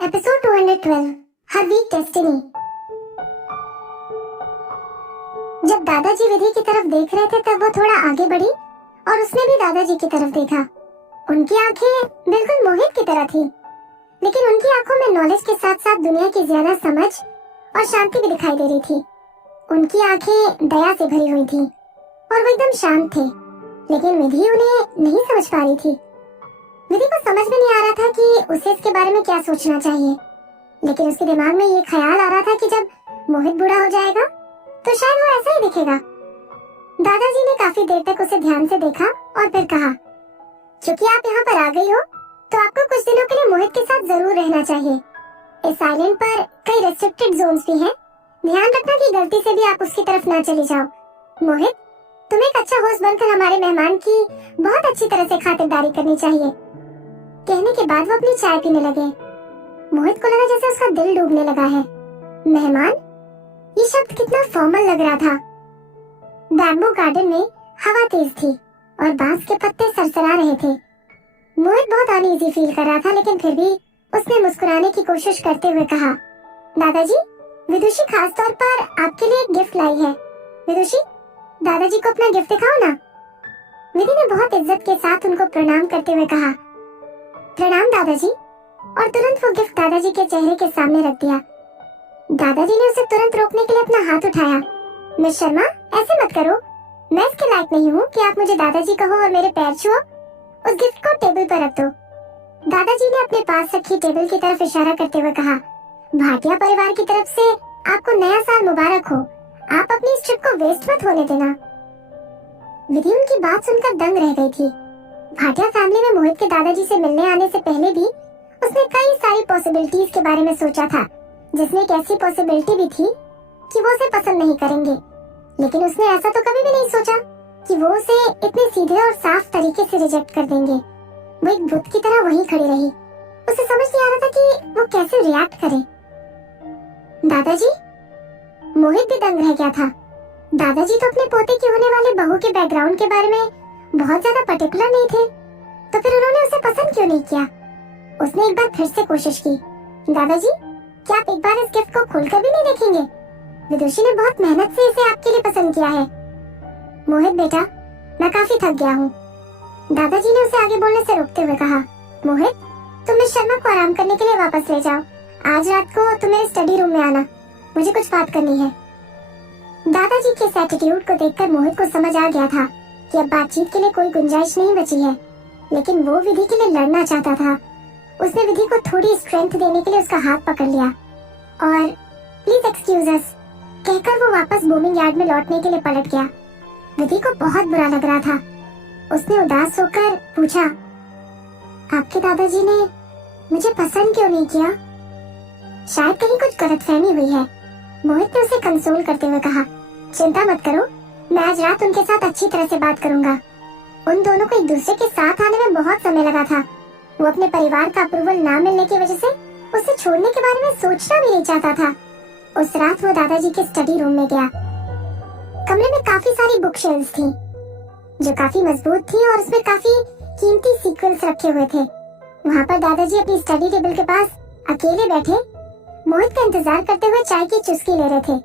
Episode 212 हर week destiny. जब दादाजी विधि की तरफ देख रहे थे तब वो थोड़ा आगे बढ़ी और उसने भी दादाजी की तरफ देखा। उनकी आंखें बिल्कुल मोहित की तरह थी, लेकिन उनकी आंखों में नॉलेज के साथ साथ दुनिया की ज्यादा समझ और शांति भी दिखाई दे रही थी। उनकी आंखें दया से भरी हुई थी और वो एकदम शांत थे, लेकिन विधि उन्हें नहीं समझ पा रही थी। विधि को समझ में नहीं आ रहा था कि उसे इसके बारे में क्या सोचना चाहिए, लेकिन उसके दिमाग में ये ख्याल आ रहा था कि जब मोहित बूढ़ा हो जाएगा तो शायद वो ऐसा ही दिखेगा। दादाजी ने काफी देर तक उसे ध्यान से देखा और फिर कहा, क्योंकि आप यहाँ पर आ गई हो तो आपको कुछ दिनों के लिए मोहित के साथ जरूर रहना चाहिए। इस आइलैंड पर कई रेस्ट्रिक्टेड जोन्स भी हैं। ध्यान रखना कि गलती से भी आप उसकी तरफ ना चले जाओ। मोहित, तुम्हें एक अच्छा होस्ट बनकर हमारे मेहमान की बहुत अच्छी तरह से खातिरदारी करनी चाहिए। कहने के बाद वो अपनी चाय पीने लगे। मोहित को लगा जैसे उसका दिल डूबने लगा है। मेहमान, ये शब्द कितना फॉर्मल लग रहा था। बैम्बू गार्डन में हवा तेज थी और बांस के पत्ते सरसरा रहे थे। मोहित बहुत अनईजी फील कर रहा था, लेकिन फिर भी उसने मुस्कुराने की कोशिश करते हुए कहा, दादाजी, विदुषी खास तौर पर आपके लिए एक गिफ्ट लाई है। विदुषी, दादाजी को अपना गिफ्ट दिखाओ ना। विधि ने बहुत इज्जत के साथ उनको प्रणाम करते हुए कहा, प्रणाम दादाजी, और तुरंत वो गिफ्ट दादाजी के चेहरे के सामने रख दिया। दादाजी ने उसे तुरंत रोकने के लिए अपना हाथ उठाया। मिस शर्मा, ऐसे मत करो। मैं इसके लायक नहीं हूँ कि आप मुझे दादाजी कहो और मेरे पैर छुओ। उस गिफ्ट को टेबल पर रख दो। दादाजी ने अपने पास रखी टेबल की तरफ इशारा करते हुए कहा, भाटिया परिवार की तरफ से आपको नया साल मुबारक हो। आप अपनी इस ट्रिप को वेस्ट मत होने देना। विधि उनकी बात सुनकर दंग रह गई थी। भाटिया फैमिली में मोहित के दादाजी से मिलने आने से पहले भी उसने कई सारी पॉसिबिलिटीज के बारे में सोचा था, जिसमें एक ऐसी पॉसिबिलिटी भी थी कि वो उसे पसंद नहीं करेंगे, लेकिन उसने ऐसा तो कभी भी नहीं सोचा कि वो उसे इतने सीधे और साफ तरीके से रिजेक्ट कर देंगे। वो एक बुत की तरह वहीं खड़ी रही। उसे समझ नहीं आ रहा था कि वो कैसे रिएक्ट करे। दादाजी, मोहित भी दंग रह गया था। दादाजी तो अपने पोते की होने वाले बहू के बैकग्राउंड के बारे में बहुत ज्यादा पर्टिकुलर नहीं थे, तो फिर उन्होंने उसे पसंद क्यों नहीं किया? उसने एक बार फिर से कोशिश की, दादाजी, क्या आप एक बार इस गिफ्ट को खोलकर भी नहीं देखेंगे? विदुषी ने बहुत मेहनत से इसे आपके लिए पसंद किया है। मोहित बेटा, मैं काफी थक गया हूँ। दादाजी ने उसे आगे बोलने से रोकते हुए कहा, मोहित, तुम इस शर्मा को आराम करने के लिए वापस ले जाओ। आज रात को तुम मेरे स्टडी रूम में आना, मुझे कुछ बात करनी है। दादाजी के इस एटीट्यूड को देखकर मोहित को समझ आ गया था कि अब बातचीत के लिए कोई गुंजाइश नहीं बची है, लेकिन वो विधि के लिए लड़ना चाहता था। उसने विधि को थोड़ी स्ट्रेंथ देने के लिए उसका हाथ पकड़ लिया और प्लीज एक्सक्यूज अस कहकर वो वापस बूमिंग यार्ड में लौटने के लिए पलट गया। विधि को बहुत बुरा लग रहा था। उसने उदास होकर पूछा, आपके दादाजी ने मुझे पसंद क्यों नहीं किया? शायद कहीं कुछ गलतफहमी हुई है। मोहित ने उसे कंसोल करते हुए कहा, चिंता मत करो, मैं आज रात उनके साथ अच्छी तरह से बात करूंगा। उन दोनों को एक दूसरे के साथ आने में बहुत समय लगा था। वो अपने परिवार का अप्रूवल ना मिलने की वजह से उसे छोड़ने के बारे में सोचना भी नहीं चाहता था। उस रात वो दादाजी के स्टडी रूम में गया। कमरे में काफी सारी बुक शेल्फ्स थी, जो काफी मजबूत थी और उसमें काफी कीमती सीक्वल्स रखे हुए थे। वहाँ पर दादाजी अपनी स्टडी टेबल के पास अकेले बैठे मोहित का इंतजार करते हुए चाय की चुस्की ले रहे थे।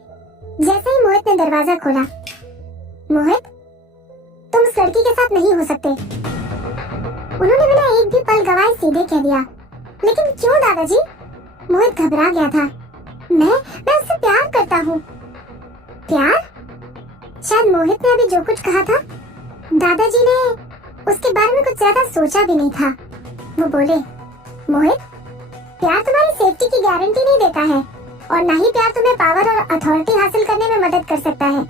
जैसे ही मोहित ने दरवाजा खोला, मोहित, तुम उस लड़की के साथ नहीं हो सकते। उन्होंने बिना एक भी पल गवाए सीधे कह दिया। लेकिन क्यों दादाजी? मोहित घबरा गया था। मैं उससे प्यार करता हूँ। प्यार? शायद मोहित ने अभी जो कुछ कहा था, दादाजी ने उसके बारे में कुछ ज्यादा सोचा भी नहीं था। वो बोले, मोहित, प्यार तुम्हारी सेफ्टी की गारंटी नहीं देता है और ना ही प्यार तुम्हें पावर और अथॉरिटी हासिल करने में मदद कर सकता है।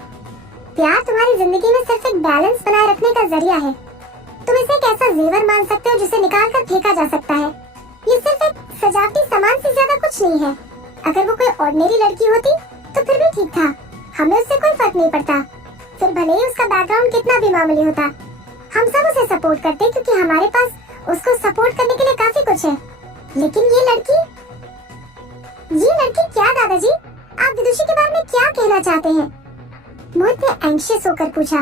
प्यार तुम्हारी जिंदगी में सिर्फ एक बैलेंस बनाए रखने का जरिया है। तुम इसे एक ऐसा जेवर मान सकते हो जिसे निकाल कर फेंका जा सकता है। ये सिर्फ एक सजावटी सामान से ज्यादा कुछ नहीं है। अगर वो कोई ऑर्डिनरी लड़की होती तो फिर भी ठीक था, हमें उससे कोई फर्क नहीं पड़ता। फिर भले ही उसका बैकग्राउंड कितना भी मामूली होता, हम सब उसे सपोर्ट करते क्योंकि हमारे पास उसको सपोर्ट करने के लिए काफी कुछ है। लेकिन ये लड़की क्या? दादाजी, आप विदुषी के बारे में क्या कहना चाहते हैं? मोहित ने एंग्शियस होकर पूछा।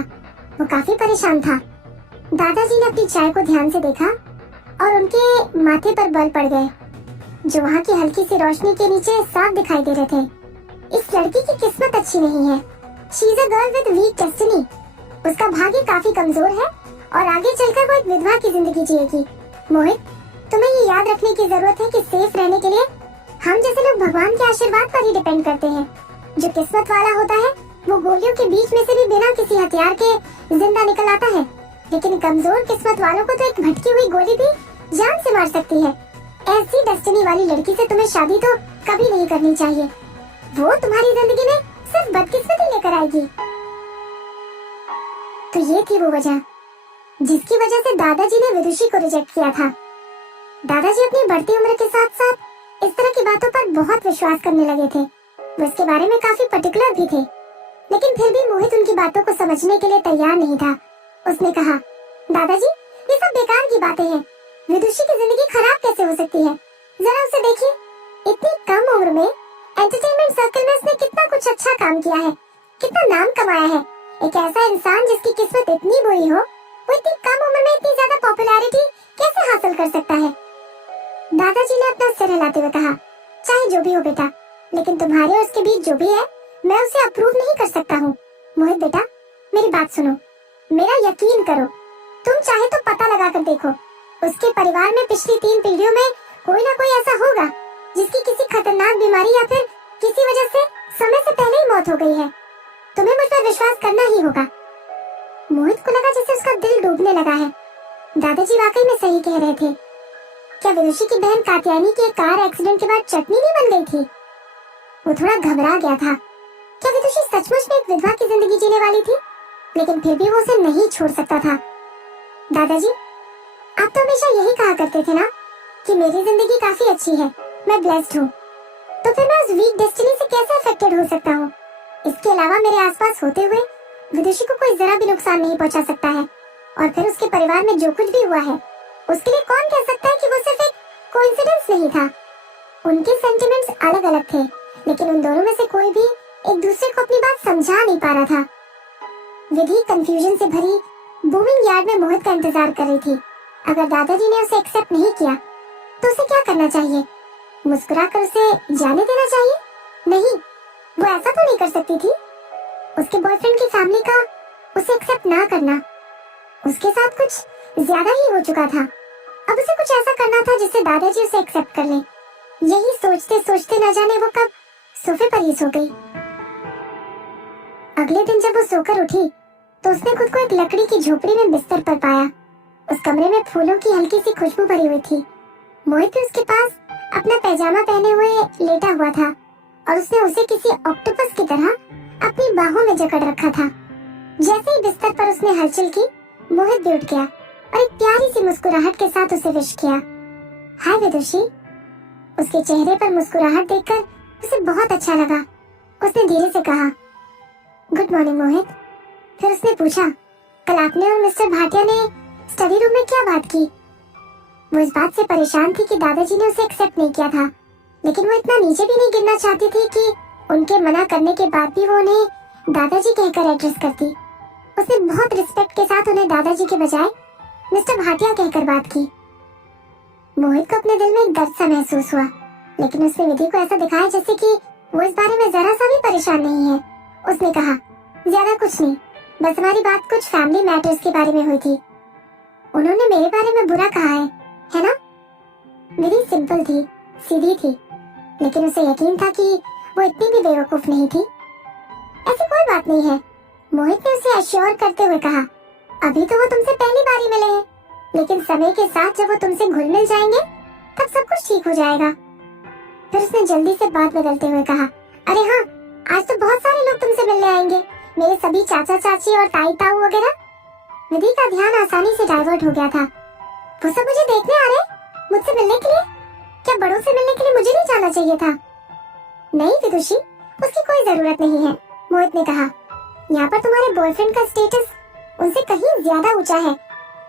वो काफी परेशान था। दादाजी ने अपनी चाय को ध्यान से देखा और उनके माथे पर बल पड़ गए। जो वहाँ की हल्की सी रोशनी के नीचे साफ दिखाई दे रहे थे। इस लड़की की किस्मत अच्छी नहीं है। She is a girl with weak destiny. उसका भाग्य काफी कमजोर है और आगे चलकर वो एक विधवा की जिंदगी जिएगी। मोहित, तुम्हें ये याद रखने की जरूरत है कि सेफ रहने के लिए हम जैसे लोग भगवान के आशीर्वाद पर ही डिपेंड करते हैं। जो किस्मत वाला होता है वो गोलियों के बीच में से भी बिना किसी हथियार के जिंदा निकल आता है, लेकिन कमजोर किस्मत वालों को तो एक भटकी हुई गोली भी जान से मार सकती है। ऐसी डेस्टिनी वाली लड़की से तुम्हें शादी तो कभी नहीं करनी चाहिए। वो तुम्हारी जिंदगी में सिर्फ बदकिस्मती लेकर आएगी। तो ये थी वो वजह जिसकी वजह से दादाजी ने विदुषी को रिजेक्ट किया था। दादाजी अपनी बढ़ती उम्र के साथ साथ इस तरह की बातों पर बहुत विश्वास करने लगे थे। वो इसके बारे में काफी पर्टिकुलर भी थे, लेकिन फिर भी मोहित उनकी बातों को समझने के लिए तैयार नहीं था। उसने कहा, दादाजी ये सब बेकार की बातें हैं। विदुषी की जिंदगी खराब कैसे हो सकती है? जरा उसे देखिए, इतनी कम उम्र में एंटरटेनमेंट सर्कल में उसने कितना कुछ अच्छा काम किया है, कितना नाम कमाया है। एक ऐसा इंसान जिसकी किस्मत इतनी बुरी हो, वो इतनी कम उम्र में इतनी ज्यादा पॉपुलैरिटी कैसे हासिल कर सकता है? दादाजी ने अपना सिर हिलाते हुए कहा, चाहे जो भी हो बेटा, लेकिन तुम्हारे और उसके बीच जो भी है मैं उसे अप्रूव नहीं कर सकता हूँ। मोहित बेटा, मेरी बात सुनो, मेरा यकीन करो, तुम चाहे तो पता लगा कर देखो, उसके परिवार में पिछली 3 पीढ़ियों में कोई ना कोई ऐसा होगा जिसकी किसी खतरनाक बीमारी या फिर किसी वजह से समय से पहले ही मौत हो गई है। तुम्हें मुझ पर विश्वास करना ही होगा। मोहित को लगा जैसे उसका दिल डूबने लगा है। दादाजी वाकई में सही कह रहे थे। क्या विदुषी की बहन कात्यायनी के कार एक्सीडेंट के बाद चटनी नहीं बन गई थी? वो थोड़ा घबरा गया था। क्या विदुषी सचमुच में एक विधवा की जिंदगी जीने वाली थी? लेकिन फिर भी वो उसे नहीं छोड़ सकता था। दादाजी, आप तो हमेशा यही कहा करते थे ना कि मेरी जिंदगी काफी अच्छी है, मैं ब्लेस्ड हूँ। तो फिर मैं उस वीक डेस्टिनी से कैसे अफेक्टेड हो सकता हूँ? इसके अलावा मेरे आसपास होते हुए विदुषी को कोई जरा भी नुकसान नहीं पहुँचा सकता है। और फिर उसके परिवार में जो कुछ भी हुआ है, उसके लिए कौन कह सकता है कि वो सिर्फ एक कोइंसिडेंस नहीं था? उनके सेंटिमेंट्स अलग अलग थे, लेकिन उन दोनों में से कोई भी एक दूसरे को अपनी बात समझा नहीं पा रहा था। विधि कंफ्यूजन से भरी बूमिंग यार्ड में मोहित का इंतजार कर रही थी। अगर दादाजी ने उसे एक्सेप्ट नहीं किया तो उसे क्या करना चाहिए? मुस्कुराकर उसे जाने देना चाहिए? नहीं, वो ऐसा तो नहीं कर सकती थी। उसके बॉयफ्रेंड की फैमिली का उसे एक्सेप्ट ना करना उसके साथ कुछ ज्यादा ही हो चुका था। अब उसे कुछ ऐसा करना था जिससे दादाजी उसे एक्सेप्ट कर लें। यही सोचते सोचते न जाने वो कब सोफे पर ही सो गई। अगले दिन जब वो सोकर उठी तो उसने खुद को एक लकड़ी की झोपड़ी में बिस्तर पर पाया। उस कमरे में फूलों की हल्की सी खुशबू भरी हुई थी। मोहित उसके पास अपना पैजामा पहने हुए लेटा हुआ था और उसने उसे किसी ऑक्टोपस की तरह अपनी बाहों में जकड़ रखा था। जैसे ही बिस्तर पर उसने हलचल की, मोहित भी उठ गया और एक प्यारी सी मुस्कुराहट के साथ उसे विश किया। हाय विदुषी। उसके चेहरे पर मुस्कुराहट देखकर उसे बहुत अच्छा लगा। उसने धीरे से कहा, गुड मॉर्निंग मोहित। फिर उसने पूछा, कल आपने और मिस्टर भाटिया ने स्टडी रूम में क्या बात की? वो इस बात से परेशान थी कि दादाजी ने उसे एक्सेप्ट नहीं किया था, लेकिन वो इतना नीचे भी नहीं गिरना चाहती थी कि उनके मना करने के बाद भी वो उन्हें दादाजी कहकर एड्रेस करती। उसने बहुत रिस्पेक्ट के साथ उन्हें दादाजी के बजाय मिस्टर भाटिया कहकर बात की। मोहित को अपने दिल में एक दर्द सा महसूस हुआ, लेकिन उसने विधि को ऐसा दिखाया जैसे कि वो इस बारे में जरा सा भी परेशान नहीं है। उसने कहा, ज्यादा कुछ नहीं, बस हमारी बात कुछ फैमिली मैटर्स के बारे में हुई थी। उन्होंने मेरे बारे में बुरा कहा है ना? विधि सिंपल थी, सीधी थी, लेकिन उसे यकीन था कि वो इतनी भी बेवकूफ नहीं थी। ऐसी कोई बात नहीं है, मोहित ने उसे अश्योर करते हुए कहा। अभी तो वो तुमसे पहली बारी मिले हैं, लेकिन समय के साथ जब वो तुमसे घुल मिल जाएंगे तब सब कुछ ठीक हो जाएगा। फिर उसने जल्दी से बात बदलते हुए कहा, अरे हाँ, आज तो बहुत सारे लोग तुमसे मिलने आएंगे, मेरे सभी चाचा चाची और ताई ताऊ वगैरह। विधि का ध्यान आसानी से डाइवर्ट हो गया था। वो सब मुझे देखने आ रहे, मुझसे मिलने के लिए? क्या बड़ों से मिलने के लिए मुझे नहीं जाना चाहिए था? नहीं विदुषी, उसकी कोई जरूरत नहीं है, मोहित ने कहा। यहाँ पर तुम्हारे बॉयफ्रेंड का स्टेटस उनसे कहीं ज्यादा ऊंचा है।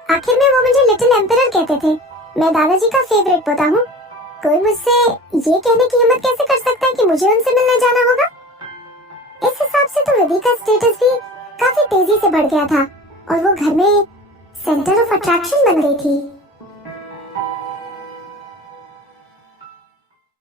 आखिर में वो मुझे लिटिल एम्परर कहते थे। मैं दादाजी का फेवरेट पोता हूँ। कोई मुझसे ये कहने की हिम्मत कैसे कर सकता है कि मुझे उनसे मिलने जाना होगा? इस हिसाब से तो विधि का स्टेटस भी काफी तेजी से बढ़ गया था और वो घर में सेंटर ऑफ अट्रैक्शन बन गई थी।